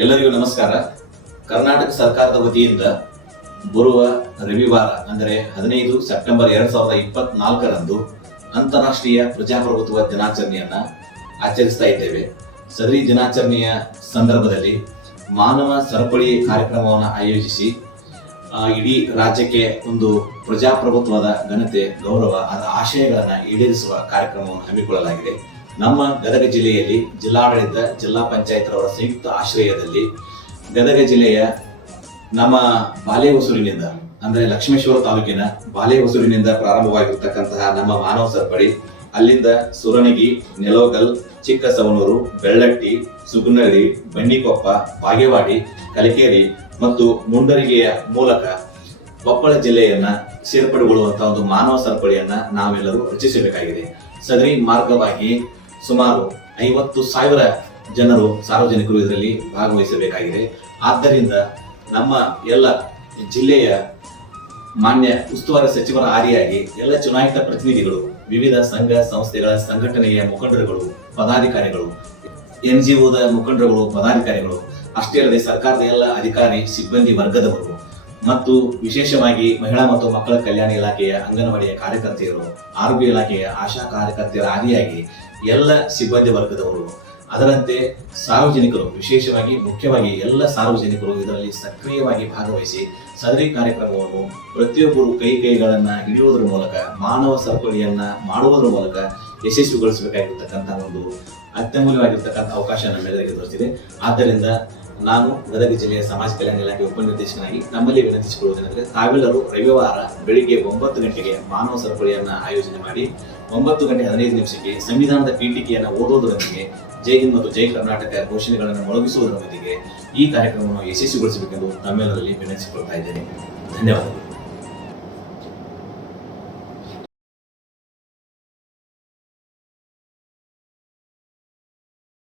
ಎಲ್ಲರಿಗೂ ನಮಸ್ಕಾರ. ಕರ್ನಾಟಕ ಸರ್ಕಾರದ ವತಿಯಿಂದ ಬರುವ ರವಿವಾರ ಅಂದರೆ ಹದಿನೈದು ಸೆಪ್ಟೆಂಬರ್ ಎರಡ್ ಸಾವಿರದ ಇಪ್ಪತ್ನಾಲ್ಕರಂದು ಅಂತಾರಾಷ್ಟ್ರೀಯ ಪ್ರಜಾಪ್ರಭುತ್ವ ದಿನಾಚರಣೆಯನ್ನ ಆಚರಿಸ್ತಾ ಇದ್ದೇವೆ. ಸದರಿ ದಿನಾಚರಣೆಯ ಸಂದರ್ಭದಲ್ಲಿ ಮಾನವ ಸರಪಳಿ ಕಾರ್ಯಕ್ರಮವನ್ನು ಆಯೋಜಿಸಿ ಇಡೀ ರಾಜ್ಯಕ್ಕೆ ಒಂದು ಪ್ರಜಾಪ್ರಭುತ್ವದ ಘನತೆ, ಗೌರವ, ಅದರ ಆಶಯಗಳನ್ನು ಈಡೇರಿಸುವ ಕಾರ್ಯಕ್ರಮವನ್ನು ಹಮ್ಮಿಕೊಳ್ಳಲಾಗಿದೆ. ನಮ್ಮ ಗದಗ ಜಿಲ್ಲೆಯಲ್ಲಿ ಜಿಲ್ಲಾಡಳಿತ, ಜಿಲ್ಲಾ ಪಂಚಾಯತ್ ರವರ ಸಂಯುಕ್ತ ಆಶ್ರಯದಲ್ಲಿ ಗದಗ ಜಿಲ್ಲೆಯ ನಮ್ಮ ಬಾಲೆ ಹೊಸೂರಿನಿಂದ ಅಂದ್ರೆ ಲಕ್ಷ್ಮೇಶ್ವರ ತಾಲೂಕಿನ ಬಾಲೆ ಹೊಸೂರಿನಿಂದ ಪ್ರಾರಂಭವಾಗಿರ್ತಕ್ಕಂತಹ ನಮ್ಮ ಮಾನವ ಸರಪಳಿ, ಅಲ್ಲಿಂದ ಸುರನಗಿ, ನೆಲೋಗಲ್, ಚಿಕ್ಕಸವನೂರು, ಬೆಳ್ಳಟ್ಟಿ, ಸುಗುನಳ್ಳಿ ಬನ್ನಿಕೊಪ್ಪ ಬಾಗೇವಾಡಿ, ಕಲಿಕೇರಿ ಮತ್ತು ಮುಂಡರಿಗೆಯ ಮೂಲಕ ಕೊಪ್ಪಳ ಜಿಲ್ಲೆಯನ್ನ ಸೇರ್ಪಡೆಗೊಳ್ಳುವಂತಹ ಒಂದು ಮಾನವ ಸರಪಳಿಯನ್ನ ನಾವೆಲ್ಲರೂ ರಚಿಸಬೇಕಾಗಿದೆ. ಸದರಿ ಮಾರ್ಗವಾಗಿ ಸುಮಾರು ಐವತ್ತು ಸಾವಿರ ಜನರು ಸಾರ್ವಜನಿಕರು ಇದರಲ್ಲಿ ಭಾಗವಹಿಸಬೇಕಾಗಿದೆ. ಆದ್ದರಿಂದ ನಮ್ಮ ಎಲ್ಲ ಜಿಲ್ಲೆಯ ಮಾನ್ಯ ಉಸ್ತುವಾರಿ ಸಚಿವರ ಆರಿಯಾಗಿ ಎಲ್ಲ ಚುನಾಯಿತ ಪ್ರತಿನಿಧಿಗಳು, ವಿವಿಧ ಸಂಘ ಸಂಸ್ಥೆಗಳ ಸಂಘಟನೆಯ ಮುಖಂಡರುಗಳು, ಪದಾಧಿಕಾರಿಗಳು ಎನ್ ಜಿ ಒದ ಮುಖಂಡರುಗಳು, ಪದಾಧಿಕಾರಿಗಳು, ಅಷ್ಟೇ ಅಲ್ಲದೆ ಸರ್ಕಾರದ ಎಲ್ಲ ಅಧಿಕಾರಿ, ಸಿಬ್ಬಂದಿ ವರ್ಗದವರು ಮತ್ತು ವಿಶೇಷವಾಗಿ ಮಹಿಳಾ ಮತ್ತು ಮಕ್ಕಳ ಕಲ್ಯಾಣ ಇಲಾಖೆಯ ಅಂಗನವಾಡಿಯ ಕಾರ್ಯಕರ್ತೆಯರು, ಆರೋಗ್ಯ ಇಲಾಖೆಯ ಆಶಾ ಕಾರ್ಯಕರ್ತೆಯರ ಆದಿಯಾಗಿ ಎಲ್ಲ ಸಿಬ್ಬಂದಿ ವರ್ಗದವರು, ಅದರಂತೆ ಸಾರ್ವಜನಿಕರು, ವಿಶೇಷವಾಗಿ ಮುಖ್ಯವಾಗಿ ಎಲ್ಲ ಸಾರ್ವಜನಿಕರು ಇದರಲ್ಲಿ ಸಕ್ರಿಯವಾಗಿ ಭಾಗವಹಿಸಿ ಸದರಿ ಕಾರ್ಯಕ್ರಮವನ್ನು ಪ್ರತಿಯೊಬ್ಬರು ಕೈ ಕೈಗಳನ್ನ ಹಿಡಿಯುವುದರ ಮೂಲಕ, ಮಾನವ ಸರಪಳಿಯನ್ನ ಮಾಡುವುದರ ಮೂಲಕ ಯಶಸ್ವಿಗೊಳಿಸಬೇಕಾಗಿರ್ತಕ್ಕಂಥ ಒಂದು ಅತ್ಯಮೂಲ್ಯವಾಗಿರ್ತಕ್ಕಂಥ ಅವಕಾಶ ನಮ್ಮೆಲ್ಲರಿಗೆ ದೊರೆತಿದೆ. ಆದ್ದರಿಂದ ನಾನು ಗದಗ ಜಿಲ್ಲೆಯ ಸಮಾಜ ಕಲ್ಯಾಣ ಇಲಾಖೆ ಉಪನಿರ್ದೇಶಕನಾಗಿ ನಮ್ಮಲ್ಲಿ ವಿನಂತಿಸಿಕೊಳ್ಳುವುದೇನೆಂದರೆ ತಾವೆಲ್ಲರೂ ರವಿವಾರ ಬೆಳಿಗ್ಗೆ ಒಂಬತ್ತು ಗಂಟೆಗೆ ಮಾನವ ಸರಪಳಿಯನ್ನು ಆಯೋಜನೆ ಮಾಡಿ ಒಂಬತ್ತು ಗಂಟೆ ಹದಿನೈದು ನಿಮಿಷಕ್ಕೆ ಸಂವಿಧಾನದ ಪೀಠಿಕೆಯನ್ನು ಓದೋದರೊಂದಿಗೆ ಜೈ ಹಿಂದ್ ಮತ್ತು ಜೈ ಕರ್ನಾಟಕ ಘೋಷಣೆಗಳನ್ನು ಮೊಳಗಿಸುವುದರೊಂದಿಗೆ ಈ ಕಾರ್ಯಕ್ರಮವನ್ನು ಯಶಸ್ವಿಗೊಳಿಸಬೇಕೆಂದು ತಮ್ಮೆಲ್ಲರಲ್ಲಿ ವಿನಂತಿಸಿಕೊಳ್ತಾ ಇದ್ದೇನೆ. ಧನ್ಯವಾದಗಳು.